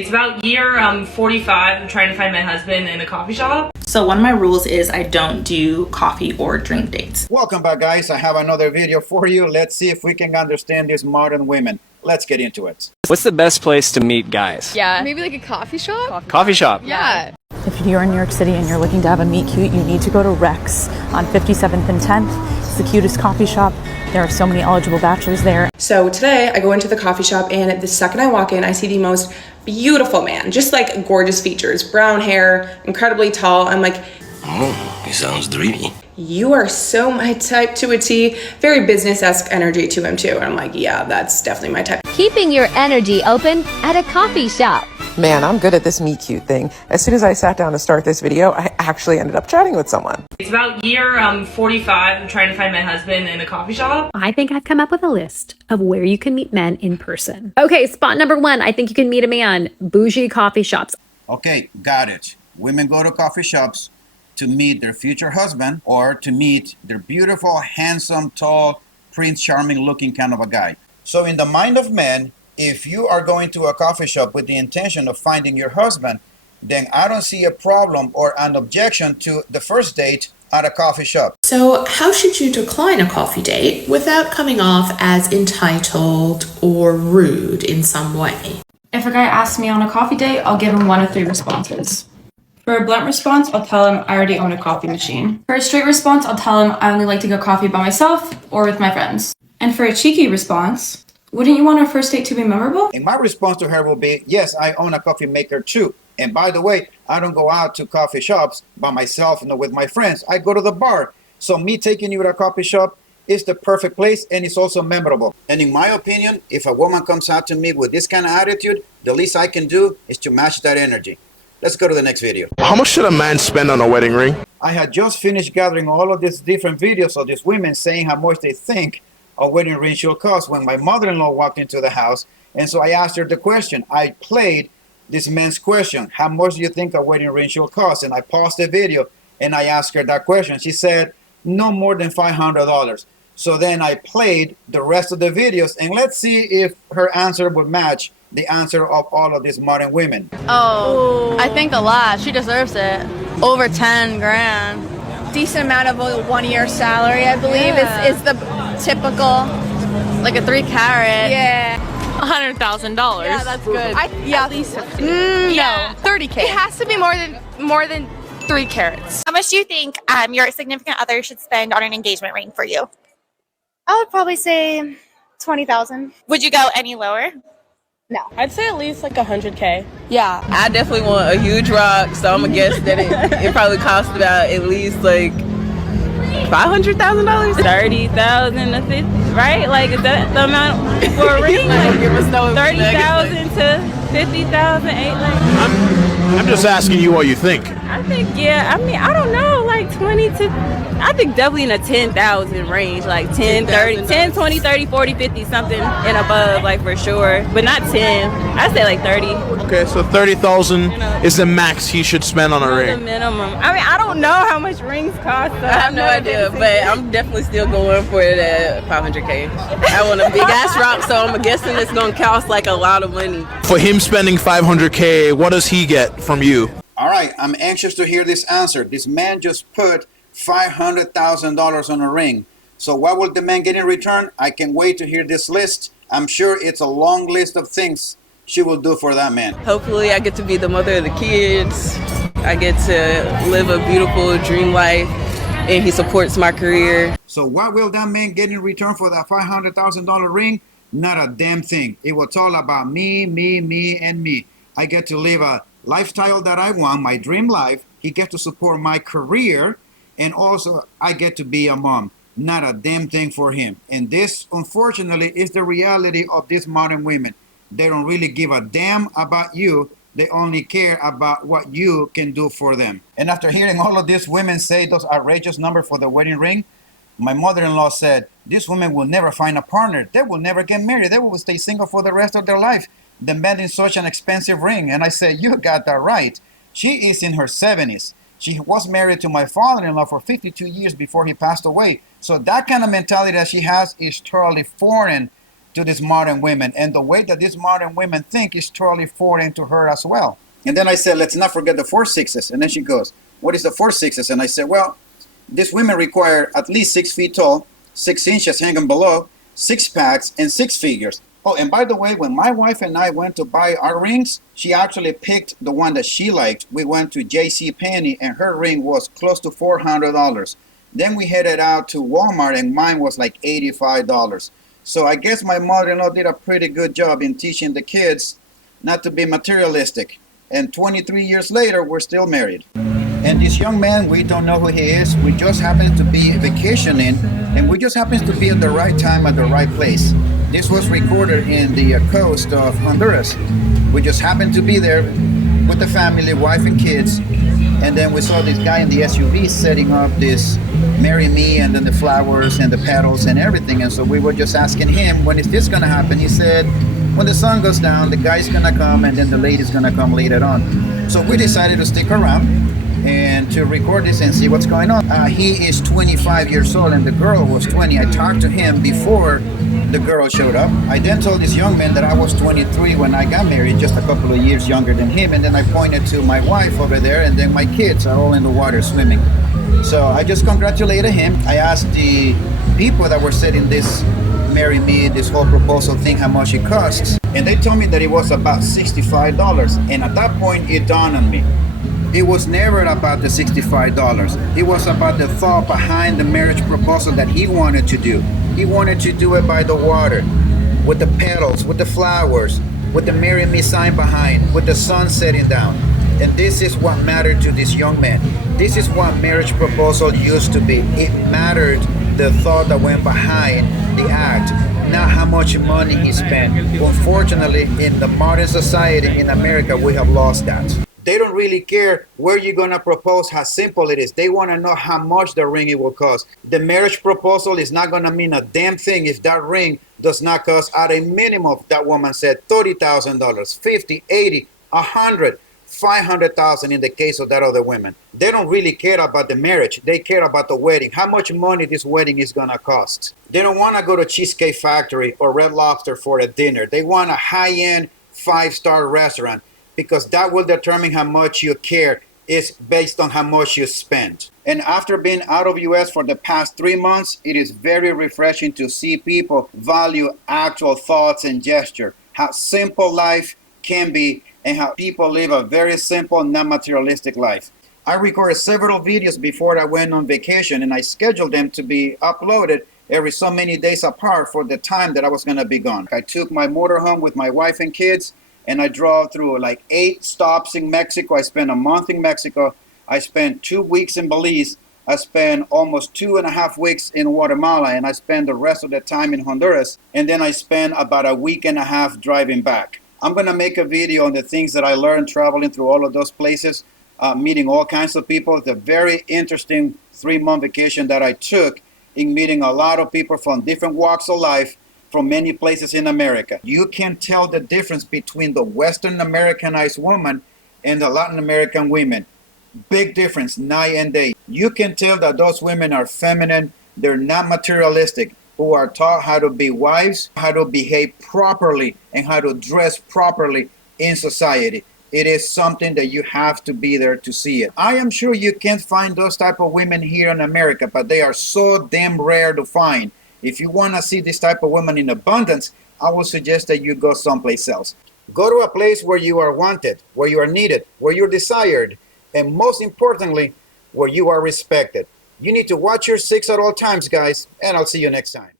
It's about year 45. I'm trying to find my husband in a coffee shop. So one of my rules is I don't do coffee or drink dates. Welcome back, guys. I have another video for you. Let's see if we can understand these modern women. Let's get into it. What's the best place to meet guys? Yeah. Maybe like a coffee shop? Coffee shop. Yeah. If you're in New York City and you're looking to have a meet cute, you need to go to Rex on 57th and 10th. It's the cutest coffee shop. There are so many eligible bachelors there. So today I go into the coffee shop and the second I walk in, I see the most beautiful man, just like gorgeous features, brown hair, incredibly tall. I'm like, oh, he sounds dreamy. You are so my type to a T. Very business-esque energy to him too. And I'm like, yeah, that's definitely my type. Keeping your energy open at a coffee shop. Man, I'm good at this meet cute thing. As soon as I sat down to start this video, I actually ended up chatting with someone. It's about year 45. I'm trying to find my husband in a coffee shop. I think I've come up with a list of where you can meet men in person. Okay, spot number 1. I think you can meet a man. Bougie coffee shops. Okay, got it. Women go to coffee shops to meet their future husband or to meet their beautiful, handsome, tall, Prince Charming looking kind of a guy. So in the mind of men, if you are going to a coffee shop with the intention of finding your husband, then I don't see a problem or an objection to the first date at a coffee shop. So how should you decline a coffee date without coming off as entitled or rude in some way? If a guy asks me on a coffee date, I'll give him 1 of 3 responses. For a blunt response, I'll tell him I already own a coffee machine. For a straight response, I'll tell him I only like to get coffee by myself or with my friends. And for a cheeky response, wouldn't you want our first date to be memorable? And my response to her will be, yes, I own a coffee maker too. And by the way, I don't go out to coffee shops by myself and with my friends. I go to the bar. So me taking you to a coffee shop is the perfect place, and it's also memorable. And in my opinion, if a woman comes out to me with this kind of attitude, the least I can do is to match that energy. Let's go to the next video. How much should a man spend on a wedding ring? I had just finished gathering all of these different videos of these women saying how much they think a wedding ring should cost when my mother-in-law walked into the house. And so I asked her the question. I played this man's question. How much do you think a wedding ring should cost? And I paused the video and I asked her that question. She said, no more than $500. So then I played the rest of the videos and let's see if her answer would match the answer of all of these modern women. Oh, I think a lot. She deserves it. Over 10 grand. Decent amount of a 1-year salary, I believe, is the typical. Like a 3 carat. Yeah. $100,000. Yeah, that's good. At least 50. No, 30K. It has to be more than 3 carats. How much do you think your significant other should spend on an engagement ring for you? I would probably say 20,000. Would you go any lower? No. I'd say at least like 100K. Yeah. I definitely want a huge rock, so I'm gonna guess that it probably costs about at least like $500,000? 30,000 to 50, right? Like, is that the amount for a ring? Like, give us no 30,000 to 50,000, I'm just asking you what you think. I think, yeah, I mean, I don't know, like 20 to, I think definitely in a 10,000 range, like 10, 30, 10, 20, 30, 40, 50, something and above, like for sure, but not 10. I'd say like 30. Okay, so 30,000 is the max he should spend on a ring. The minimum. I mean, I don't know how much rings cost. So I have no idea, but I'm definitely still going for it at 500K. I want a big ass rock, so I'm guessing it's gonna cost like a lot of money. For him spending 500K, what does he get from you? All right, I'm anxious to hear this answer. This man just put $500,000 on a ring. So what will the man get in return? I can't wait to hear this list. I'm sure it's a long list of things she will do for that man. Hopefully I get to be the mother of the kids. I get to live a beautiful dream life, and he supports my career. So what will that man get in return for that $500,000 ring? Not a damn thing. It was all about me, and me. I get to live a lifestyle that I want, my dream life. He gets to support my career, and also I get to be a mom. Not a damn thing for him. And this, unfortunately, is the reality of these modern women. They don't really give a damn about you. They only care about what you can do for them. And after hearing all of these women say those outrageous numbers for the wedding ring, my mother-in-law said, these women will never find a partner. They will never get married. They will stay single for the rest of their life, demanding such an expensive ring. And I said, you got that right. She is in her 70s. She was married to my father-in-law for 52 years before he passed away. So that kind of mentality that she has is totally foreign to these modern women. And the way that these modern women think is totally foreign to her as well. And then I said, let's not forget the 4 6s. And then she goes, what is the 4 6s? And I said, well, these women require at least 6 feet tall, 6 inches hanging below, 6 packs, and 6 figures. Oh, and by the way, when my wife and I went to buy our rings, she actually picked the one that she liked. We went to JCPenney, and her ring was close to $400. Then we headed out to Walmart, and mine was like $85. So I guess my mother-in-law did a pretty good job in teaching the kids not to be materialistic. And 23 years later, we're still married. And this young man, we don't know who he is. We just happen to be vacationing, and we just happen to be at the right time at the right place. This was recorded in the coast of Honduras. We just happened to be there with the family, wife and kids, and then we saw this guy in the SUV setting up this "Marry Me" and then the flowers and the petals and everything. And so we were just asking him, when is this gonna happen? He said, when the sun goes down, the guy's gonna come and then the lady's gonna come later on. So we decided to stick around and to record this and see what's going on. He is 25 years old and the girl was 20. I talked to him before the girl showed up. I then told this young man that I was 23 when I got married, just a couple of years younger than him. And then I pointed to my wife over there, and then my kids are all in the water swimming. So I just congratulated him. I asked the people that were setting this "Marry Me," this whole proposal thing, how much it costs. And they told me that it was about $65. And at that point, it dawned on me. It was never about the $65. It was about the thought behind the marriage proposal that he wanted to do. He wanted to do it by the water, with the petals, with the flowers, with the "Marry Me" sign behind, with the sun setting down. And this is what mattered to this young man. This is what marriage proposal used to be. It mattered the thought that went behind the act, not how much money he spent. Unfortunately, in the modern society in America, we have lost that. They don't really care where you're going to propose, how simple it is. They want to know how much the ring it will cost. The marriage proposal is not going to mean a damn thing if that ring does not cost, at a minimum, that woman said, $30,000, $50,000, $80,000, $100,000, $500,000 in the case of that other woman. They don't really care about the marriage. They care about the wedding, how much money this wedding is going to cost. They don't want to go to Cheesecake Factory or Red Lobster for a dinner. They want a high-end 5-star restaurant, because that will determine how much you care. Is based on how much you spend. And after being out of US for the past 3 months, it is very refreshing to see people value actual thoughts and gesture, how simple life can be, and how people live a very simple, non-materialistic life. I recorded several videos before I went on vacation, and I scheduled them to be uploaded every so many days apart for the time that I was going to be gone. I took my motorhome with my wife and kids, and I drove through like 8 stops in Mexico. I spent a month in Mexico. I spent 2 weeks in Belize. I spent almost 2.5 weeks in Guatemala, and I spent the rest of the time in Honduras. And then I spent about a week and a half driving back. I'm going to make a video on the things that I learned traveling through all of those places, meeting all kinds of people. It's a very interesting 3-month vacation that I took in meeting a lot of people from different walks of life, from many places in America. You can tell the difference between the Western Americanized woman and the Latin American women. Big difference, night and day. You can tell that those women are feminine, they're not materialistic, who are taught how to be wives, how to behave properly, and how to dress properly in society. It is something that you have to be there to see it. I am sure you can't find those type of women here in America, but they are so damn rare to find. If you want to see this type of woman in abundance, I would suggest that you go someplace else. Go to a place where you are wanted, where you are needed, where you're desired, and most importantly, where you are respected. You need to watch your 6 at all times, guys, and I'll see you next time.